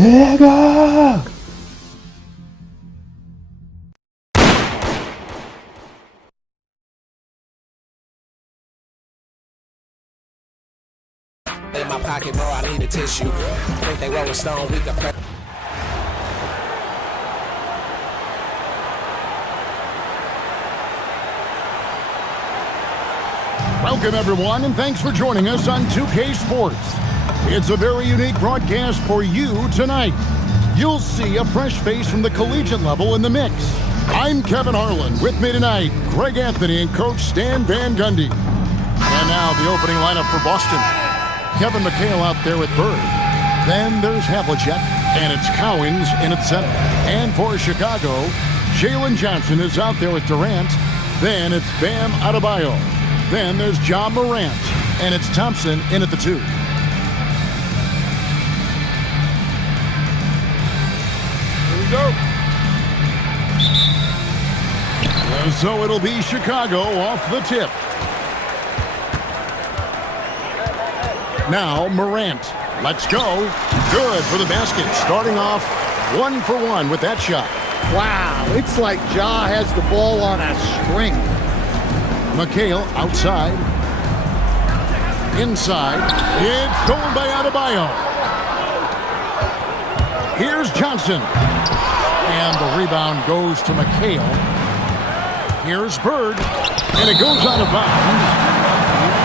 내가 In my pocket, bro, I need a tissue. Think they Rolling Stone, we can play. Welcome, everyone, and thanks for joining us on 2K Sports. It's a very unique broadcast for you tonight. You'll see a fresh face from the collegiate level in the mix. I'm Kevin Harlan. With me tonight, Greg Anthony and Coach Stan Van Gundy. And now the opening lineup for Boston. Kevin McHale out there with Bird. Then there's Havlicek, and it's Cowens in at center. And for Chicago, Jalen Johnson is out there with Durant. Then it's Bam Adebayo. Then there's John Morant, and it's Thompson in at the 2. Here we go. So it'll be Chicago off the tip. Now Morant. Let's go. Good for the basket. Starting off 1 for 1 with that shot. Wow, it's like Ja has the ball on a string. McHale outside. Inside. It's stolen by Adebayo. Here's Johnson. And the rebound goes to McHale. Here's Bird. And it goes out of bounds.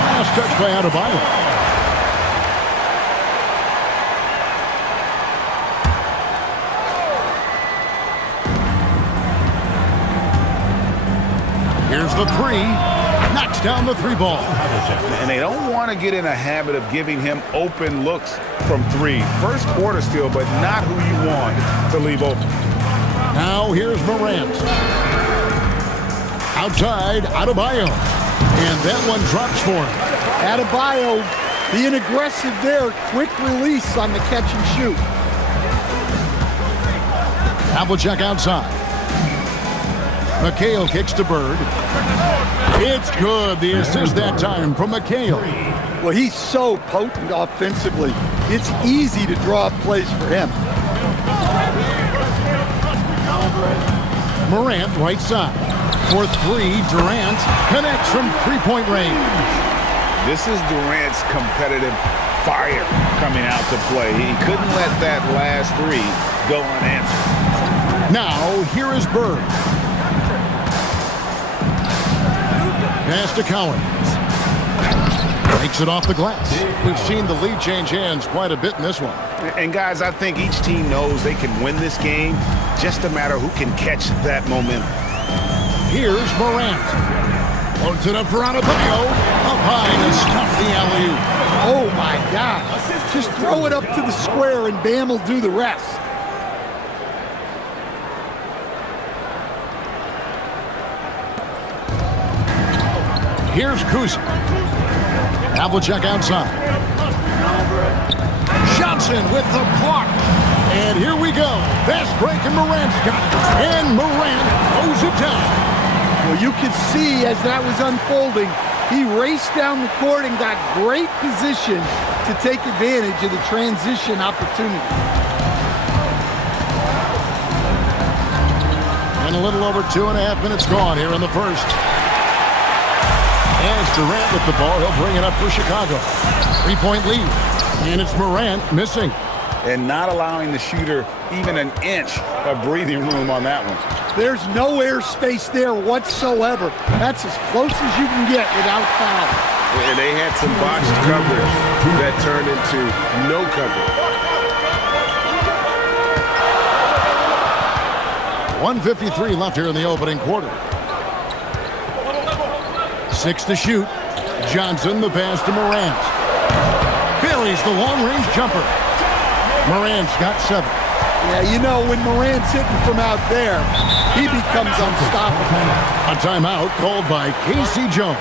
Last touch by Adebayo. Here's the 3. Knocks down the 3 ball. And they don't want to get in a habit of giving him open looks from 3. First quarter still, but not who you want to leave open. Now here's Morant. Outside, Adebayo. And that one drops for him. Adebayo being aggressive there. Quick release on the catch and shoot. Havlicek outside. McHale kicks to Bird. It's good. The assist that time from McHale. Well, he's so potent offensively. It's easy to draw up plays for him. Morant right side. For 3, Durant connects from 3-point range. This is Durant's competitive fire coming out to play. He couldn't let that last 3 go unanswered. Now, here is Bird. Pass to Cowens. Breaks it off the glass. We've seen the lead change hands quite a bit in this one. And guys, I think each team knows they can win this game. Just a matter who can catch that momentum. Here's Morant. Loads it up for Adebayo. Up high to stuff the alley-oop. Oh, my God. Just throw it up to the square and Bam will do the rest. Here's Kuzma. Havlicek outside. Johnson with the block. And here we go. Fast break and Morant's got it. And Morant throws it down. Well, you could see as that was unfolding, he raced down the court and got great position to take advantage of the transition opportunity. And a little over 2.5 minutes gone here in the first. As Durant with the ball, he'll bring it up for Chicago. 3-point lead. And it's Morant missing. And not allowing the shooter even an inch of breathing room on that one. There's no air space there whatsoever. That's as close as you can get without foul. And they had some botched coverage that turned into no coverage. 1:53 left here in the opening quarter. 6 to shoot. Johnson the pass to Morant. Buries the long-range jumper. Morant's got 7. Yeah, you know, when Morant's hitting from out there, he becomes unstoppable. A timeout called by Casey Jones.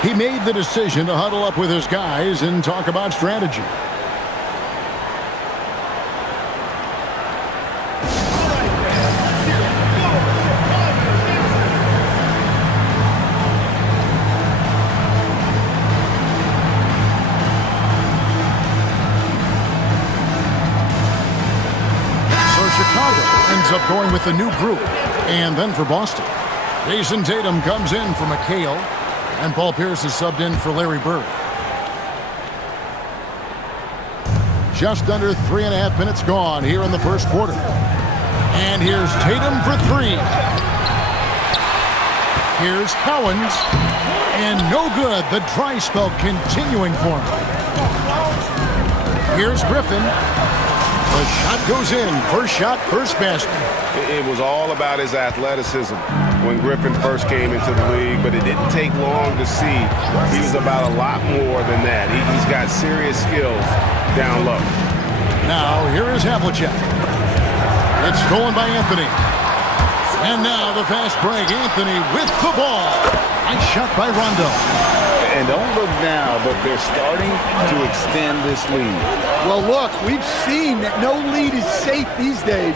He made the decision to huddle up with his guys and talk about strategy. ends up going with the new group. And then for Boston, Jason Tatum comes in for McHale, and Paul Pierce is subbed in for Larry Bird. Just under 3.5 minutes gone here in the first quarter. And here's Tatum for three. Here's Cowens. And no good. The dry spell continuing for him. Here's Griffin. The shot goes in. First shot, first basket. It was all about his athleticism when Griffin first came into the league, but it didn't take long to see he was about a lot more than that. He's got serious skills down low. Now, here is Havlicek. It's stolen by Anthony. And now the fast break. Anthony with the ball. Nice shot by Rondo. And don't look now, but they're starting to extend this lead. Well, look, we've seen that no lead is safe these days.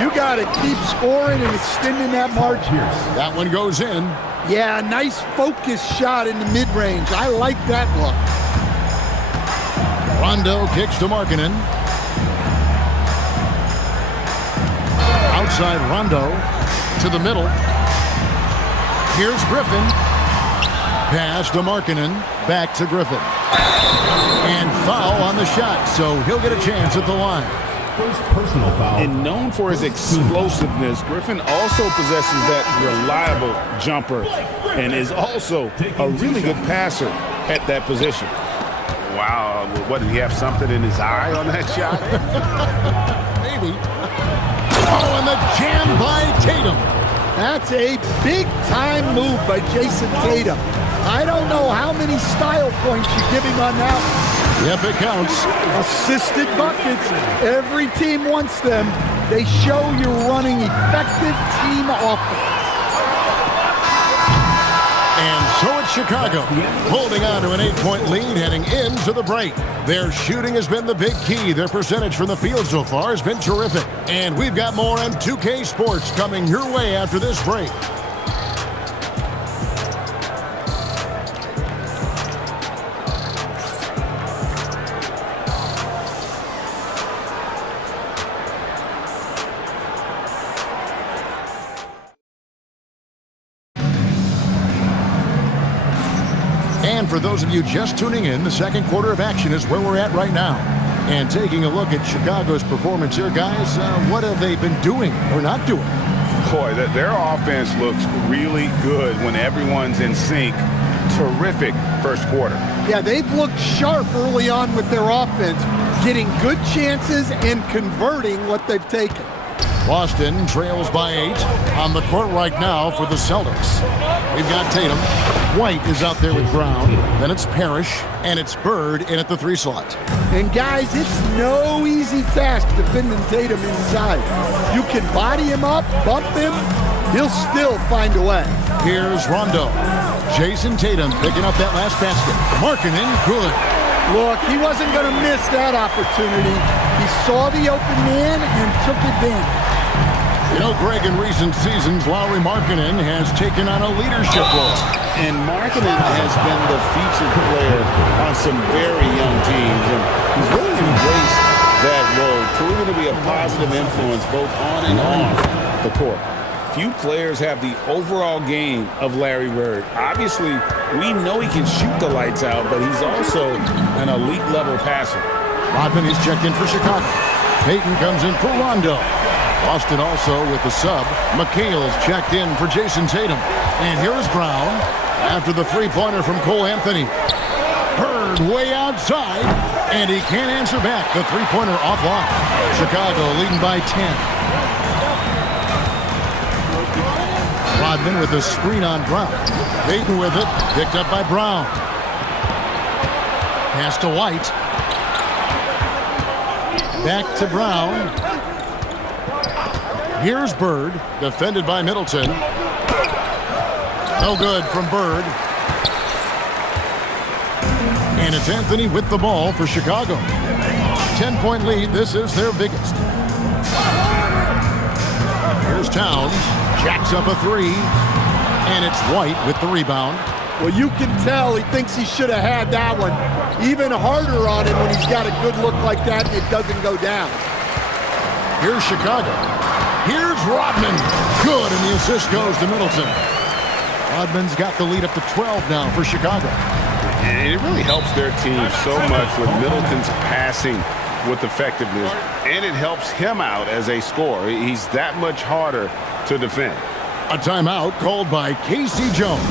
You got to keep scoring and extending that margin. That one goes in. Yeah, nice focused shot in the mid-range. I like that look. Rondo kicks to Markkanen. Outside Rondo to the middle. Here's Griffin. Pass to Markkanen. Back to Griffin. And foul on the shot, so he'll get a chance at the line. First personal foul. And known for his explosiveness, Griffin also possesses that reliable jumper and is also a really good passer at that position. Wow, what, did he have something in his eye on that shot? Maybe. Oh, and the jam by Tatum. That's a big-time move by Jason Tatum. I don't know how many style points you're giving on that one. Yep, it counts. Assisted buckets. Every team wants them. They show you're running effective team offense. And so it's Chicago, holding on to an 8-point lead heading into the break. Their shooting has been the big key. Their percentage from the field so far has been terrific. And we've got more on 2K Sports coming your way after this break. And for those of you just tuning in, the second quarter of action is where we're at right now. And taking a look at Chicago's performance here, guys, what have they been doing or not doing? Boy, their offense looks really good when everyone's in sync. Terrific first quarter. Yeah, they've looked sharp early on with their offense, getting good chances and converting what they've taken. Boston trails by 8 on the court right now for the Celtics. We've got Tatum. White is out there with Brown. Then it's Parrish, and it's Bird in at the 3 slot. And guys, it's no easy task defending Tatum inside. You can body him up, bump him, he'll still find a way. Here's Rondo. Jason Tatum picking up that last basket. Markkanen, good. Look, he wasn't going to miss that opportunity. He saw the open man and took advantage. You know, Greg, in recent seasons, Lauri Markkanen has taken on a leadership role. And Markkanen has been the featured player on some very young teams, and he's really embraced that role, proving to be a positive influence both on and off the court. Few players have the overall game of Larry Bird. Obviously, we know he can shoot the lights out, but he's also an elite-level passer. Rodman is checked in for Chicago. Payton comes in for Rondo. Boston also with the sub. McHale's checked in for Jason Tatum. And here's Brown after the three-pointer from Cole Anthony. Bird way outside, and he can't answer back. The three-pointer offline. Chicago leading by 10. Rodman with a screen on Brown. Payton with it, picked up by Brown. Pass to White. Back to Brown. Here's Bird, defended by Middleton. No good from Bird. And it's Anthony with the ball for Chicago. 10-point lead. This is their biggest. Here's Towns. Jacks up a three. And it's White with the rebound. Well, you can tell he thinks he should have had that one. Even harder on him when he's got a good look like that and it doesn't go down. Here's Chicago. Here's Rodman. Good, and the assist goes to Middleton. Rodman's got the lead up to 12 now for Chicago. And it really helps their team so much with Middleton's passing with effectiveness, and it helps him out as a scorer. He's that much harder to defend. A timeout called by Casey Jones.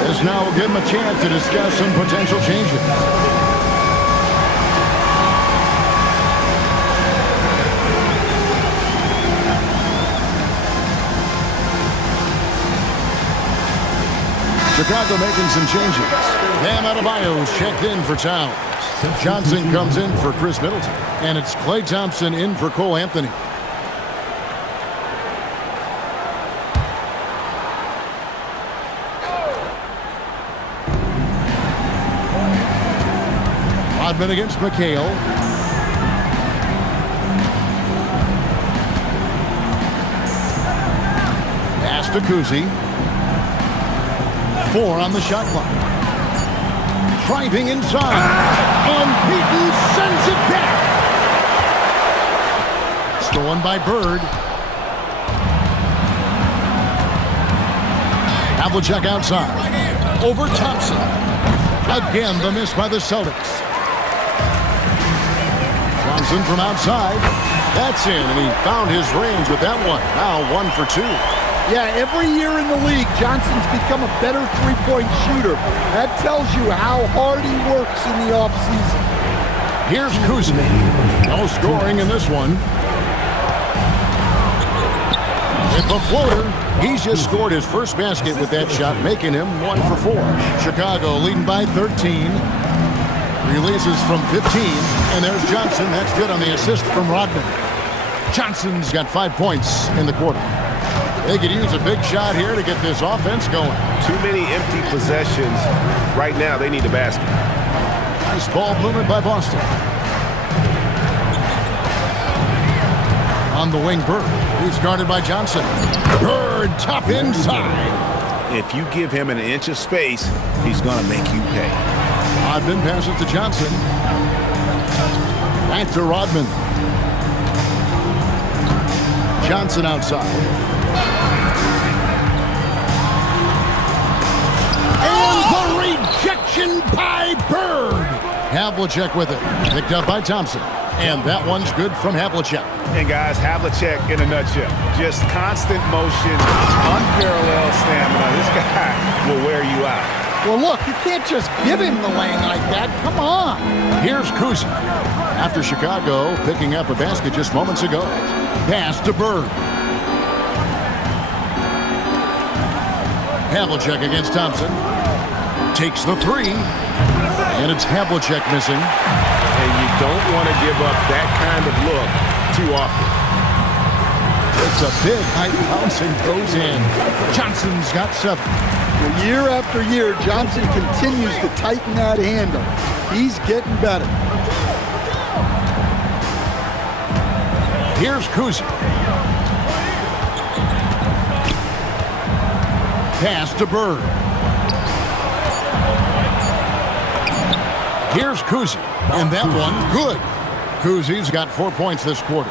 This now will give him a chance to discuss some potential changes. Chicago making some changes. Bam Adebayo's checked in for Towns. Johnson comes in for Chris Middleton. And it's Klay Thompson in for Cole Anthony. Rodman against McHale. Pass to Kuzi. 4 on the shot clock. Driving inside. And Peyton sends it back. Stolen by Bird. Havlicek outside. Over Thompson. Again, the miss by the Celtics. Johnson from outside. That's in, and he found his range with that one. Now 1 for 2. Yeah, every year in the league, Johnson's become a better three-point shooter. That tells you how hard he works in the offseason. Here's Kuzma. No scoring in this one. With the floater, he's just scored his first basket with that shot, making him 1 for 4. Chicago leading by 13. Releases from 15, and there's Johnson. That's good on the assist from Rodman. Johnson's got 5 points in the quarter. They could use a big shot here to get this offense going. Too many empty possessions. Right now, they need a basket. Nice ball movement by Boston. On the wing, Bird. He's guarded by Johnson. Bird, tough inside. If you give him an inch of space, he's going to make you pay. Rodman passes to Johnson. Back to Rodman. Johnson outside. And the rejection by Bird. Havlicek with it. Picked up by Thompson. And that one's good from Havlicek. And guys, Havlicek in a nutshell. Just constant motion, unparalleled stamina. This guy will wear you out. Well, look, you can't just give him the lane like that. Come on. Here's Kuzma. After Chicago picking up a basket just moments ago. Pass to Bird. Havlicek against Thompson. Takes the 3. And it's Havlicek missing. And you don't want to give up that kind of look too often. It's a big high bounce and goes in. Johnson's got 7. Well, year after year, Johnson continues to tighten that handle. He's getting better. Here's Kuzma. Pass to Bird. Here's Kuzma. And that one, good. Kuzma's got 4 points this quarter.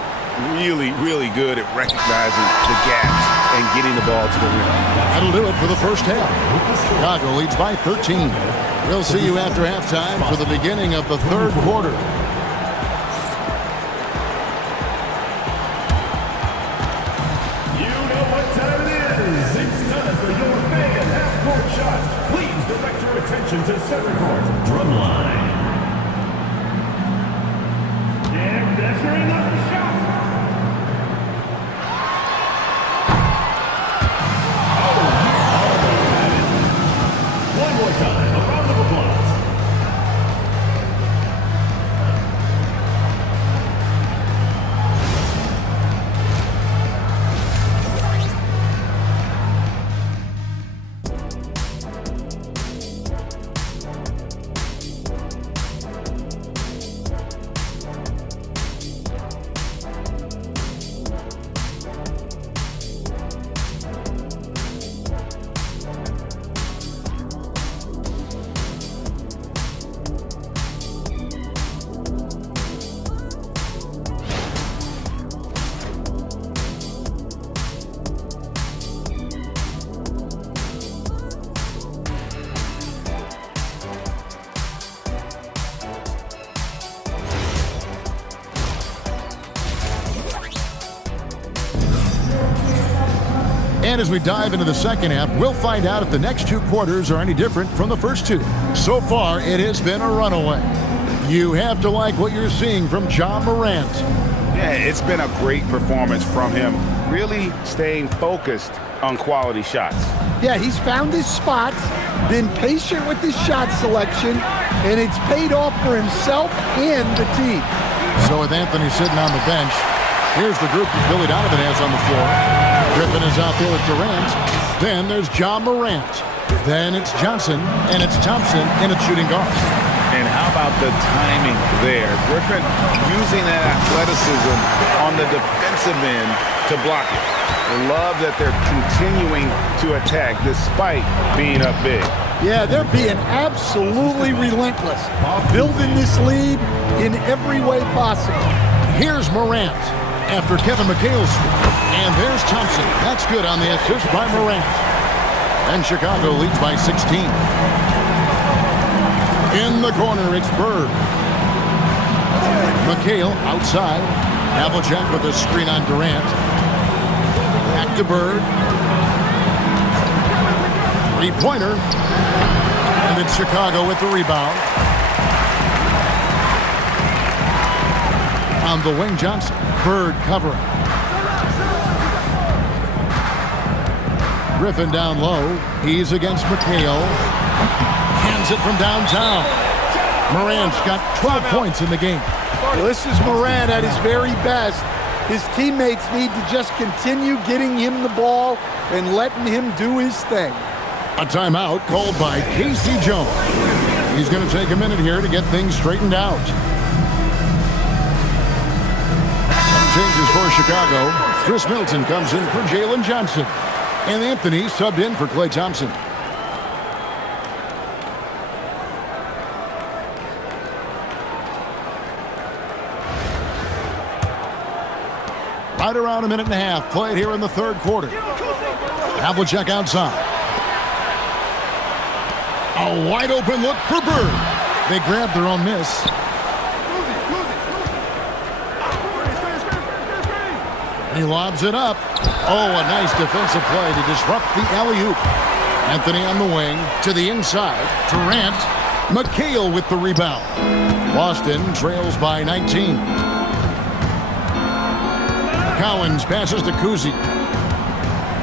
Really, really good at recognizing the gaps and getting the ball to the rim. That'll do it for the first half. Chicago leads by 13. We'll see you after halftime for the beginning of the third quarter. You know what time it is. It's time for your fan half-court shots. Please direct your attention to center court. Drumline. And that's very not the shot. One more time, a round of applause. And as we dive into the second half, we'll find out if the next two quarters are any different from the first two. So far, it has been a runaway. You have to like what you're seeing from Ja Morant. Yeah, it's been a great performance from him, really staying focused on quality shots. Yeah, he's found his spots, been patient with his shot selection, and it's paid off for himself and the team. So with Anthony sitting on the bench, here's the group that Billy Donovan has on the floor. Griffin is out there with Durant. Then there's Ja Morant. Then it's Johnson, and it's Thompson, and it's shooting guard. And how about the timing there? Griffin using that athleticism on the defensive end to block it. I love that they're continuing to attack despite being up big. Yeah, they're being absolutely relentless, building this lead in every way possible. Here's Morant after Kevin McHale's score. And there's Thompson. That's good on the assist by Morant. And Chicago leads by 16. In the corner, it's Bird. McHale outside. Havlicek with a screen on Durant. Back to Bird. Three-pointer. And then Chicago with the rebound. On the wing, Johnson. Bird covering. Griffin down low. He's against McHale. Hands it from downtown. Morant's got 12 points in the game. Well, this is Morant at his very best. His teammates need to just continue getting him the ball and letting him do his thing. A timeout called by Casey Jones. He's going to take a minute here to get things straightened out. Some changes for Chicago. Chris Middleton comes in for Jalen Johnson. And Anthony subbed in for Klay Thompson. Right around a minute and a half played here in the third quarter. Havlicek outside. A wide open look for Bird. They grabbed their own miss. He lobs it up. Oh, a nice defensive play to disrupt the alley-oop. Anthony on the wing to the inside. Durant. McHale with the rebound. Boston trails by 19. Collins passes to Kuzi.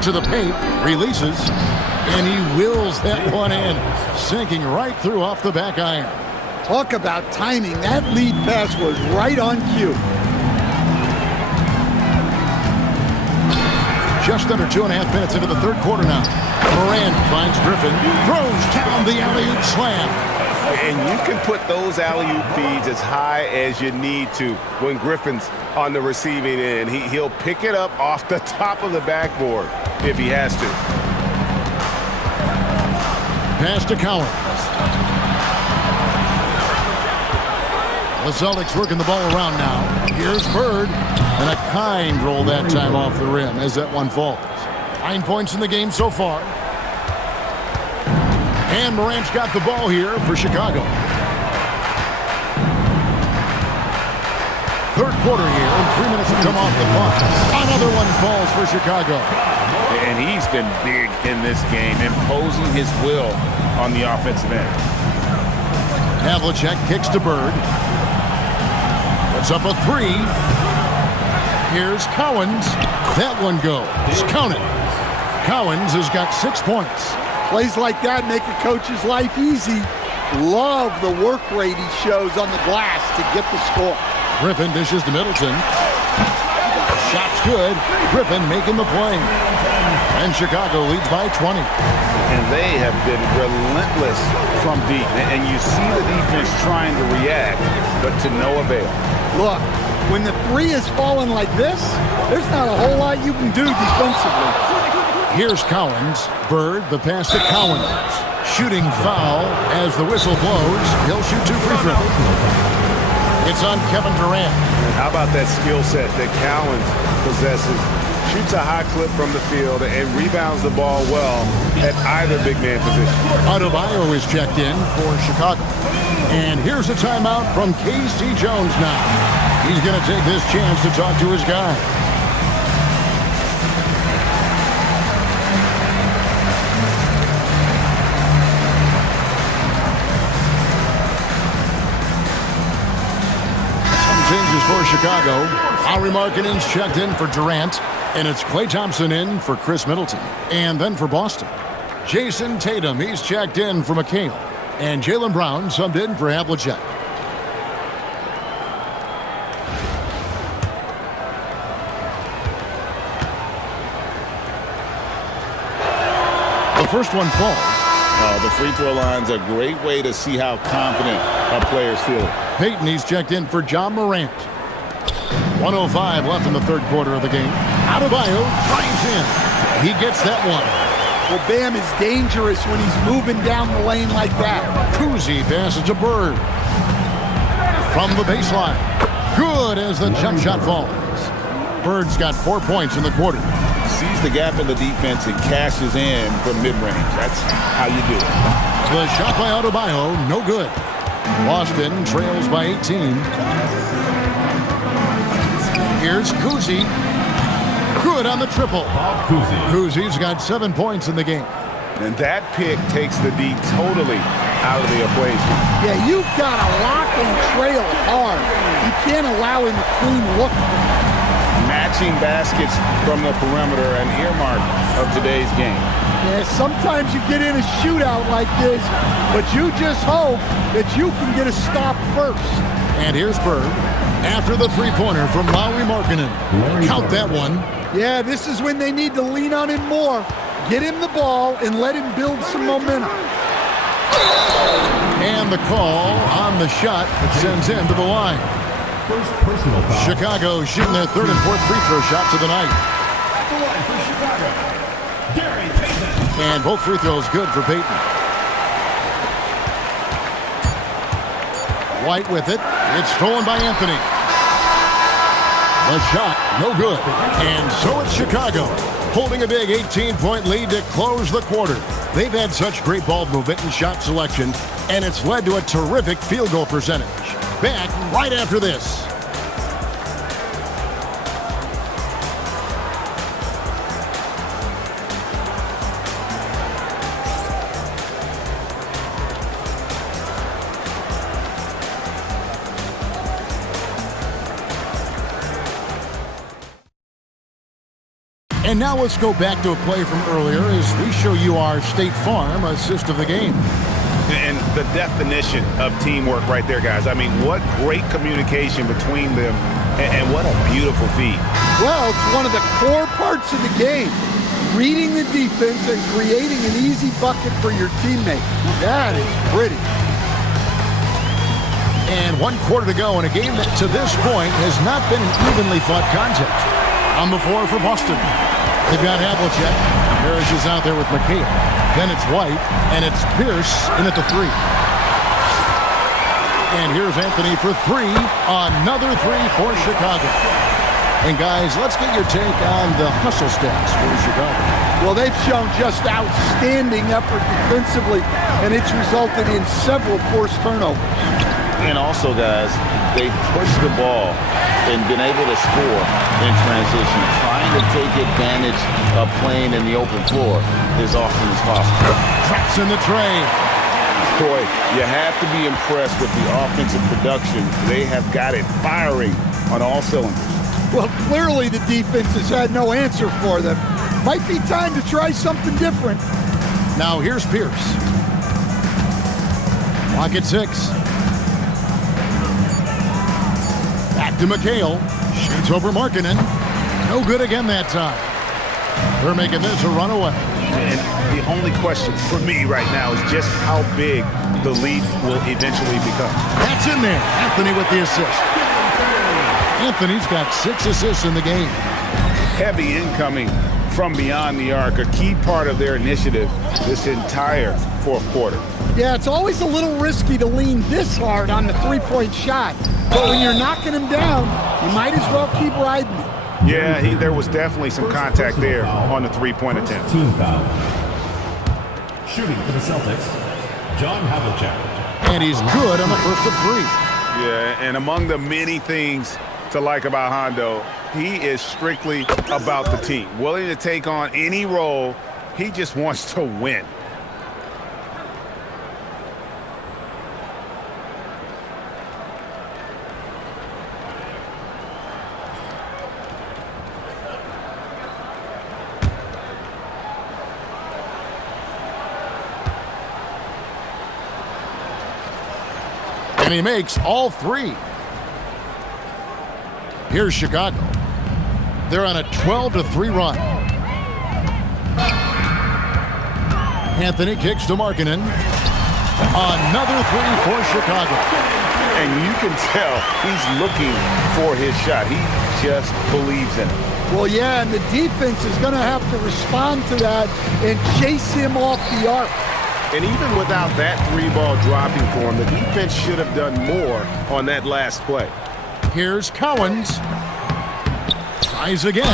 To the paint. Releases. And he wills that one in. Sinking right through off the back iron. Talk about timing. That lead pass was right on cue. Just under 2.5 minutes into the third quarter now. Morant finds Griffin. Throws down the alley-oop slam. And you can put those alley-oop feeds as high as you need to when Griffin's on the receiving end. He'll pick it up off the top of the backboard if he has to. Pass to Collins. The Celtics working the ball around now. Here's Bird. And a kind roll that time off the rim as that one falls. 9 points in the game so far. And Morant's got the ball here for Chicago. Third quarter here, and 3 minutes to come off the clock. Another one falls for Chicago. And he's been big in this game, imposing his will on the offensive end. Havlicek kicks to Bird. Puts up a three. Here's Cowens. That one goes. Count it. Cowens has got 6 points. Plays like that make a coach's life easy. Love the work rate he shows on the glass to get the score. Griffin dishes to Middleton. Shot's good. Griffin making the play. And Chicago leads by 20. And they have been relentless from deep. And you see the defense trying to react, but to no avail. Look, when the three is falling like this, there's not a whole lot you can do defensively. Here's Cowens. Bird, the pass to Cowens. Shooting foul as the whistle blows. He'll shoot 2 free throws. It's on Kevin Durant. How about that skill set that Cowens possesses? Shoots a high clip from the field and rebounds the ball well at either big man position. Adebayo is checked in for Chicago. And here's a timeout from Casey Jones now. He's going to take this chance to talk to his guy. for Chicago. Lauri Markkanen's checked in for Durant. And it's Klay Thompson in for Chris Middleton. And then for Boston, Jason Tatum, he's checked in for McHale. And Jaylen Brown subbed in for Havlicek. The first one falls. The free throw line's a great way to see how confident our players feel. Peyton, he's checked in for John Morant. 1:05 left in the third quarter of the game. Adebayo drives in. He gets that one. Well, Bam is dangerous when he's moving down the lane like that. Kuzi passes to Bird. From the baseline. Good as the jump shot falls. Bird's got 4 points in the quarter. Sees the gap in the defense and cashes in from mid-range. That's how you do it. The shot by Adebayo, no good. Boston trails by 18. Here's Kuzi. Good on the triple. Kuzi's got 7 points in the game. And that pick takes the D totally out of the equation. Yeah, you've got to lock and trail hard. You can't allow him to clean look. Matching baskets from the perimeter, an earmark of today's game. Yeah, sometimes you get in a shootout like this, but you just hope that you can get a stop first. And here's Bird after the three-pointer from Lauri Markkanen. Count that one. Yeah, this is when they need to lean on him more. Get him the ball and let him build some momentum. And the call on the shot that sends him to the line. First personal foul. Chicago shooting their third and fourth free throw shots of the night. At the line for Chicago, Gary Payton. And both free throws good for Payton. White with it. It's stolen by Anthony. The shot, no good. And so it's Chicago, holding a big 18-point lead to close the quarter. They've had such great ball movement and shot selection, and it's led to a terrific field goal percentage. Back right after this. And now let's go back to a play from earlier as we show you our State Farm assist of the game. And the definition of teamwork right there, guys. I mean, what great communication between them, and what a beautiful feed. Well, it's one of the core parts of the game. Reading the defense and creating an easy bucket for your teammate. That is pretty. And 1 quarter to go in a game that to this point has not been an evenly fought contest. On the floor for Boston. They've got Havlicek. Parrish is out there with McHale. Then it's White, and it's Pierce in at the three. And here's Anthony for three. Another three for Chicago. And guys, let's get your take on the hustle stats for Chicago. Well, they've shown just outstanding effort defensively, and it's resulted in several forced turnovers. And also, guys, they've pushed the ball and been able to score in transition, trying to take advantage of playing in the open floor as often as possible. Traps in the tray. Boy, you have to be impressed with the offensive production. They have got it firing on all cylinders. Well, clearly the defense has had no answer for them. Might be time to try something different. Now here's Pierce. Clock at 6. Back to McHale. Shoots over Markkanen. No good again that time. They're making this a runaway. And the only question for me right now is just how big the lead will eventually become. That's in there. Anthony with the assist. Anthony's got 6 assists in the game. Heavy incoming from beyond the arc, a key part of their initiative this entire fourth quarter. Yeah, it's always a little risky to lean this hard on the three-point shot. But when you're knocking him down, you might as well keep riding it. Yeah, there was definitely some contact there on the three-point attempt. Team foul. Shooting for the Celtics, John Havlicek. And he's good on the first of 3. Yeah, and among the many things to like about Hondo, he is strictly about the team. Willing to take on any role. He just wants to win. And he makes all three. Here's Chicago. They're on a 12-3 run. Anthony kicks to Markkanen. Another three for Chicago. And you can tell he's looking for his shot. He just believes in it. Well, yeah, and the defense is going to have to respond to that and chase him off the arc. And even without that three-ball dropping for him, the defense should have done more on that last play. Here's Cowens. Tries again,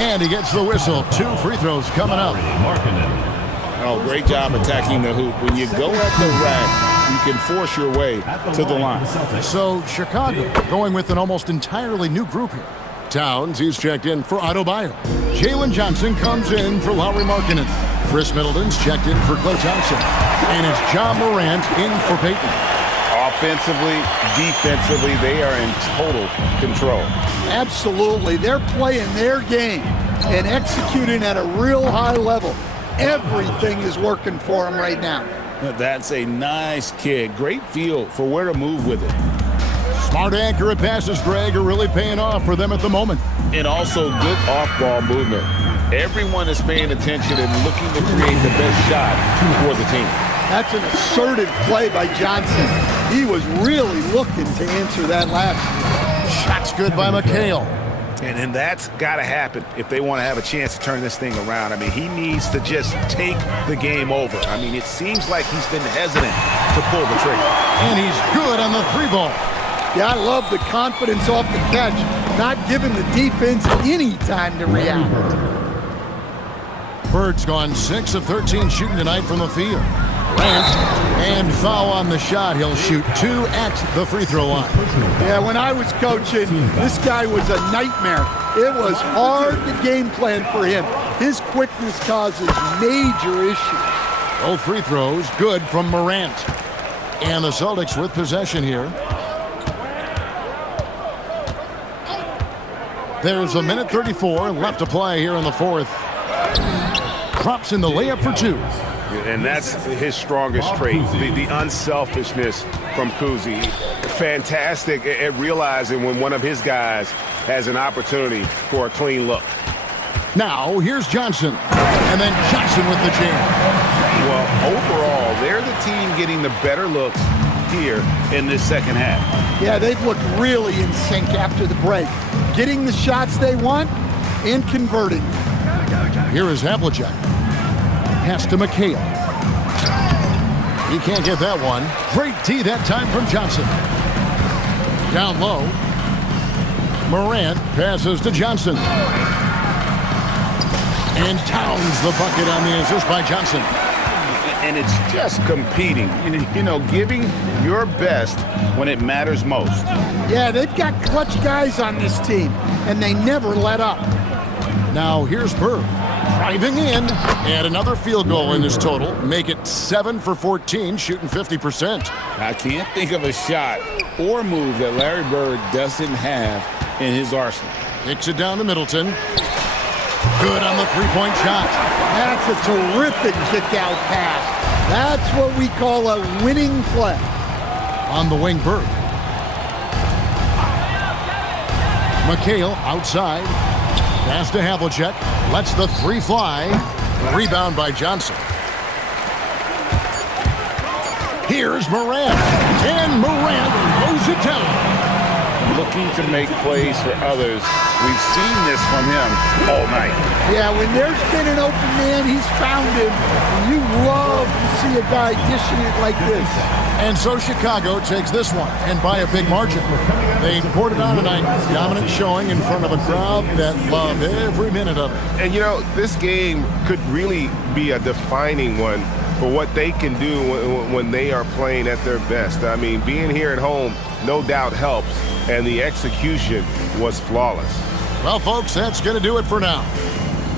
and he gets the whistle. 2 free throws coming up. Oh, great job attacking the hoop. When you go at the rack, you can force your way to the line. So Chicago going with an almost entirely new group here. Towns, he's checked in for Adebayo. Jalen Johnson comes in for Lauri Markkanen. Chris Middleton's checked in for Klay Thompson. And it's John Morant in for Peyton. Offensively, defensively, they are in total control. Absolutely. They're playing their game and executing at a real high level. Everything is working for them right now. That's a nice kick. Great feel for where to move with it. Smart, accurate passes, Greg, are really paying off for them at the moment. And also good off-ball movement. Everyone is paying attention and looking to create the best shot for the team. That's an assertive play by Johnson. He was really looking to answer that last. Shot's good by McHale. And that's got to happen if they want to have a chance to turn this thing around. I mean, he needs to just take the game over. I mean, it seems like he's been hesitant to pull the trigger. And he's good on the three ball. Yeah, I love the confidence off the catch, not giving the defense any time to react. Bird's gone 6 of 13 shooting tonight from the field. Grant, and foul on the shot. He'll shoot 2 at the free throw line. Yeah, when I was coaching, this guy was a nightmare. It was hard to game plan for him. His quickness causes major issues. Both free throws good from Morant. And the Celtics with possession here. There's a minute 34 left to play here in the fourth. Drops in the layup for 2. And that's his strongest trait, the unselfishness from Kuzi. Fantastic at realizing when one of his guys has an opportunity for a clean look. Now, here's Johnson. And then Johnson with the jam. Well, overall, they're the team getting the better looks here in this second half. Yeah, they've looked really in sync after the break. Getting the shots they want and converting. Here is Havlicek. Pass to McHale. He can't get that one. Great D that time from Johnson. Down low. Morant passes to Johnson. And Towns the bucket on the assist by Johnson. And it's just competing, you know, giving your best when it matters most. Yeah, they've got clutch guys on this team, and they never let up. Now here's Bird. Driving in, and another field goal in his total. Make it 7 for 14, shooting 50%. I can't think of a shot or move that Larry Bird doesn't have in his arsenal. Kicks it down to Middleton. Good on the three-point shot. That's a terrific kick-out pass. That's what we call a winning play. On the wing, Bird. McHale outside. Pass to Havlicek. Lets the three fly. Rebound by Johnson. Here's Morant. And Morant throws it down. Looking to make plays for others. We've seen this from him all night. Yeah, when there's been an open man, he's found him. And you love to see a guy dishing it like this. And so Chicago takes this one, and by a big margin. They poured it on tonight. Dominant showing in front of a crowd that loved every minute of it. And, you know, this game could really be a defining one for what they can do when they are playing at their best. I mean, being here at home no doubt helps, and the execution was flawless. Well, folks, that's going to do it for now.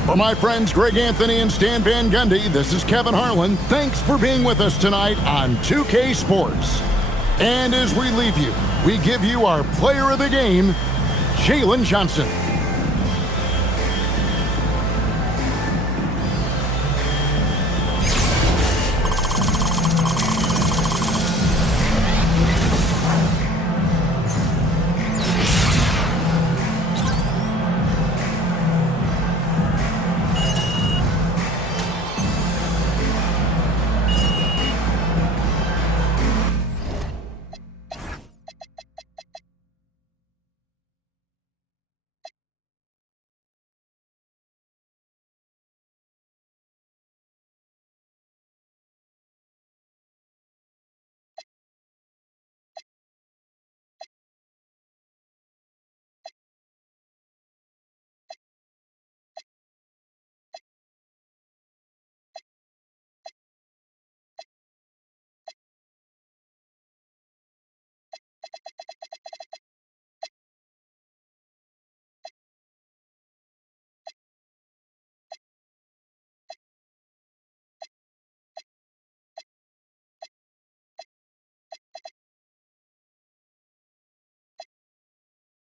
For my friends Greg Anthony and Stan Van Gundy, this is Kevin Harlan. Thanks for being with us tonight on 2K Sports. And as we leave you, we give you our player of the game, Jalen Johnson.